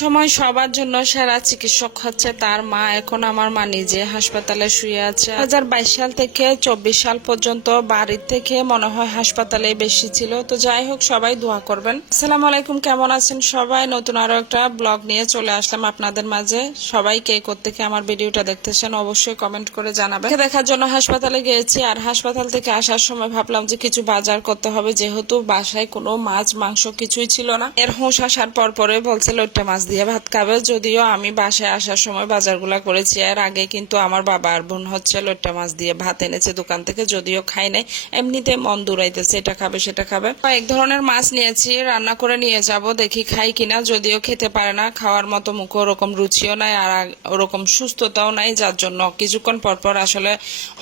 সময় সবার জন্য সেরা চিকিৎসক হচ্ছে তার মা। এখন আমার মা নিজে হাসপাতালে শুয়ে আছে। হাজার সাল থেকে চব্বিশ সাল পর্যন্ত বাড়ির থেকে মনে হয় হাসপাতালে বেশি ছিল। তো যাই হোক, সবাই দোয়া করবেন। আসসালামু আলাইকুম, কেমন আছেন সবাই? নতুন আরও একটা ব্লগ নিয়ে চলে আসলাম আপনাদের মাঝে। সবাই কে থেকে আমার ভিডিওটা দেখতেছেন অবশ্যই কমেন্ট করে জানাবেন। দেখার জন্য হাসপাতালে গিয়েছি আর হাসপাতাল থেকে আসার সময় ভাবলাম যে কিছু বাজার করতে হবে। যেহেতু বাসায় কোনো মাছ, মাংস কিছুই ছিল না। এর হোঁশ আসার পর পরে বলছে লোট্টা মাছ দিয়ে ভাত খাবে। যদিও আমি বাসায় আসার সময় বাজারগুলা করেছি। এর আগে কিন্তু আমার বাবা আর বোন হচ্ছে লোট্টা মাছ দিয়ে ভাত এনেছে দোকান থেকে। যদিও খাই নাই। এমনিতে মন দূরাইতেছে এটা খাবে সেটা খাবে। এক ধরনের মাছ নিয়েছি রান্না করে নিয়ে যাব দেখি খাই কিনা। যদিও খেতে পারে না খাওয়ার মতো মুখে ওরকম রুচিও নাই আর ওরকম সুস্থতাও নাই যার জন্য কিছুক্ষণ পর পর আসলে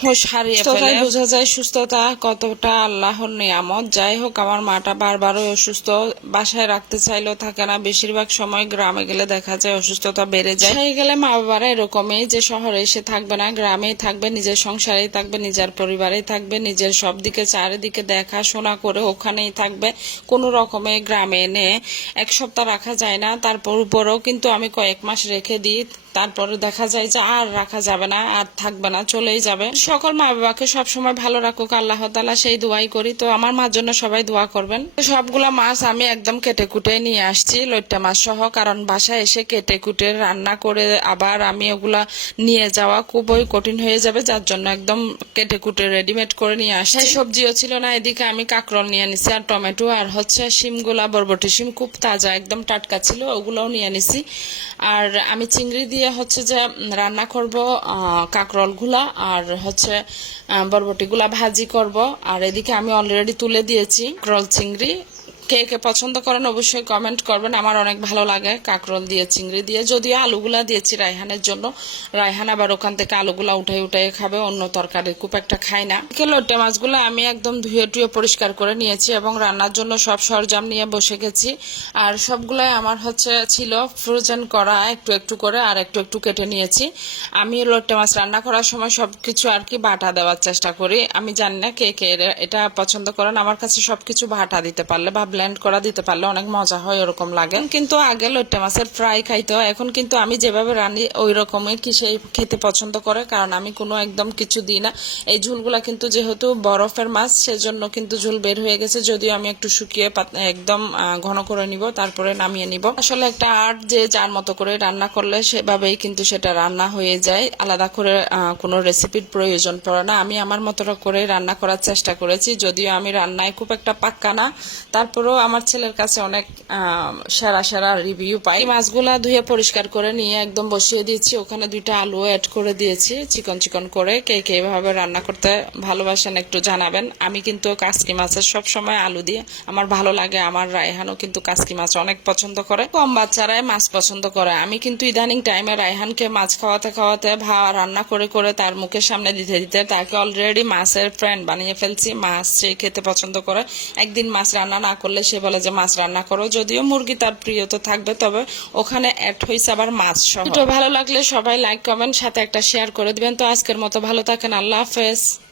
হোশ হারিয়ে ফেলে। বোঝা যায় সুস্থতা কতটা আল্লাহর নিয়ামত। যাই হোক আমার মাটা বারবারই অসুস্থ। বাসায় রাখতে চাইলেও থাকে না। বেশিরভাগ সময় গ্রামে গেলে দেখা যায় অসুস্থতা বেড়ে যায়। হয়ে গেলে মা বাবারা এরকমই যে শহরে এসে থাকবে না, গ্রামেই থাকবে, নিজের সংসারেই থাকবে, নিজের পরিবারেই থাকবে, নিজের সব দিকে চারিদিকে দেখাশোনা করে ওখানেই থাকবে। কোনো রকমে গ্রামে এনে এক সপ্তাহ রাখা যায় না, তারপর উপরও কিন্তু আমি কয়েক মাস রেখে দিই। তারপরে দেখা যায় যে আর রাখা যাবে না, আর থাকবে না, চলেই যাবে। সকল মা বাবাকে সবসময় ভালো রাখুক, আল্লাহ তালা সেই দোয়াই করি। তো আমার মার জন্য সবাই দোয়া করবেন। সবগুলা মাছ আমি একদম কেটে কুটে নিয়ে আসছি, লইট্টা মাছ সহ, কারণ বাসায় এসে কেটে কুটে রান্না করে আবার আমি ওগুলা নিয়ে যাওয়া খুবই কঠিন হয়ে যাবে, যার জন্য একদম কেটে কুটে রেডিমেড করে নিয়ে আসছি। সবজিও ছিল না, এদিকে আমি কাঁকরোল নিয়ে নিছি আর টমেটো, আর হচ্ছে শিমগুলা, বরবটি শিম খুব তাজা, একদম টাটকা ছিল, ওগুলোও নিয়ে নিছি। আর আমি চিংড়ি দিয়ে হচ্ছে যে রান্না করব কাঁকরোলগুলা আর হচ্ছে বরবটি বরবটিগুলা ভাজি করব। আর এদিকে আমি অলরেডি তুলে দিয়েছি কাকরল চিংড়ি কে কে পছন্দ করেন অবশ্যই কমেন্ট করবেন। আমার অনেক ভালো লাগে। কাঁকরোল দিয়ে, চিংড়ি দিয়ে, যদিও আলুগুলা দিয়েছি রায়হানের জন্য। রায়হান আবার ওখান থেকে আলুগুলা উঠাই উঠাই খাবে, অন্য তরকারি খুব একটা খাই না। লোটে মাছগুলো আমি একদম ধুয়ে টুয়ে পরিষ্কার করে নিয়েছি এবং রান্নার জন্য সব সরঞ্জাম নিয়ে বসে গেছি। আর সবগুলাই আমার হচ্ছে ছিল ফ্রোজেন করা, একটু একটু করে আর একটু একটু কেটে নিয়েছি। আমি লোটে মাছ রান্না করার সময় সব কিছু আর কি বাটা দেওয়ার চেষ্টা করি। আমি জানি না কে কে এটা পছন্দ করেন। আমার কাছে সবকিছু বাটা দিতে পারলে বা ব্লেন্ড করা দিতে পারলে অনেক মজা হয়, ওরকম লাগে। কিন্তু আগে লোটে মাছের ফ্রাই খাইতে। হয় এখন কিন্তু আমি যেভাবে রানি ওই রকমই কি সেই খেতে পছন্দ করে, কারণ আমি কোনো একদম কিছু দিই না। এই ঝুলগুলা কিন্তু যেহেতু বরফের মাছ, সেজন্য কিন্তু ঝুল বের হয়ে গেছে। যদিও আমি একটু শুকিয়ে একদম ঘন করে নিব, তারপরে নামিয়ে নিব। আসলে একটা আর্ট যে যার মতো করে রান্না করলে সেভাবেই কিন্তু সেটা রান্না হয়ে যায়। আলাদা করে কোনো রেসিপির প্রয়োজন পড়ে না। আমি আমার মতো করে রান্না করার চেষ্টা করেছি। যদিও আমি রান্নায় খুব একটা পাক্কা না। তারপরেও আমার ছেলের কাছে অনেক সেরা সেরা রিভিউ পাই। মাছগুলা ধুয়ে পরিষ্কার করে নিয়ে একদম বসিয়ে দিয়েছি। ওখানে দুইটা আলু অ্যাড করে দিয়েছি, চিকন চিকন করে। কে কে এভাবে রান্না করতে ভালোবাসেন একটু জানাবেন। আমি কিন্তু কাসকি মাছের সব সময় আলু দিয়ে, আমার ভালো লাগে, আমার রায়হানও কিন্তু কাসকি মাছ অনেক পছন্দ করে। কম বাচ্চারাই মাছ পছন্দ করে। আমি কিন্তু ইদানিং টাইমে রায়হানকে মাছ খাওয়াতে খাওয়াতে ভা, রান্না করে করে তার মুখের সামনে দিতে দিতে তাকে অলরেডি মাছের ফ্রেন্ড বানিয়ে ফেলছি। মাছ সে খেতে পছন্দ করে। একদিন মাছ রান্না না করলে সে বলে যে, মাছ রান্না করো। যদিও মুরগি তার প্রিয় তো থাকবে, তবে ওখানে অ্যাড হয়েছে আবার মাছ সহ। ভালো লাগলে সবাই লাইক কমেন্ট সাথে একটা শেয়ার করে দিবেন। তো আজকের মতো ভালো থাকেন। আল্লাহ হাফেজ।